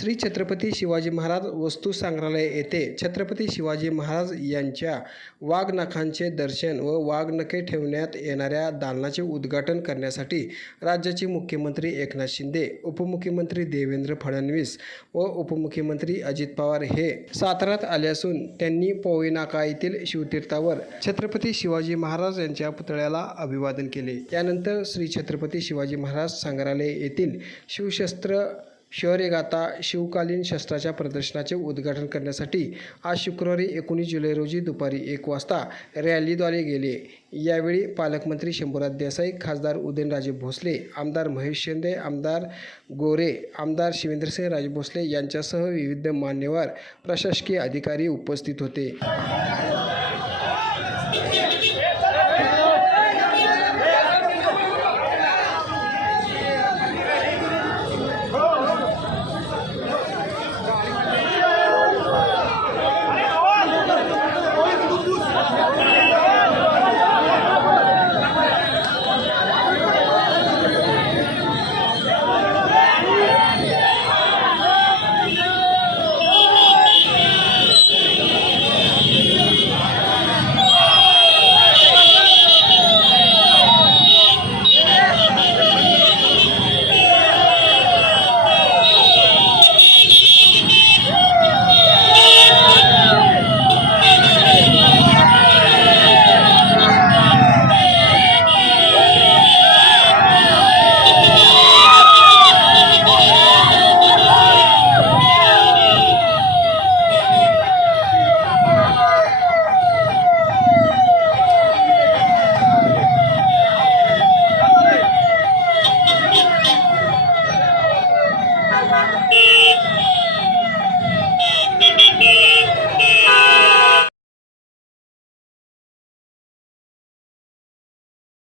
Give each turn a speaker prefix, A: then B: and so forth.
A: श्री छत्रपती शिवाजी महाराज वस्तू संग्रहालय येथे छत्रपती शिवाजी महाराज यांच्या वाघनखांचे दर्शन व वाघनखे ठेवण्यात येणाऱ्या दालनाचे उद्घाटन करण्यासाठी राज्याचे मुख्यमंत्री एकनाथ शिंदे उपमुख्यमंत्री देवेंद्र फडणवीस व उपमुख्यमंत्री अजित पवार हे साताऱ्यात आले असून त्यांनी पोईनाका येथील शिवतीर्थावर छत्रपती शिवाजी महाराज यांच्या पुतळ्याला अभिवादन केले. त्यानंतर श्री छत्रपती शिवाजी महाराज संग्रहालय येथील शिवशस्त्र शौर्यगाथा शिवकालीन शस्त्राच्या प्रदर्शनाचे उद्घाटन करण्यासाठी आज शुक्रवारी एकोणीस जुलै रोजी दुपारी एक वाजता रॅलीद्वारे गेले. यावेळी पालकमंत्री शंभूराज देसाई खासदार उदयनराजे भोसले आमदार महेश शिंदे आमदार गोरे आमदार शिवेंद्रसिंह राजे भोसले यांच्यासह विविध मान्यवर प्रशासकीय अधिकारी उपस्थित होते.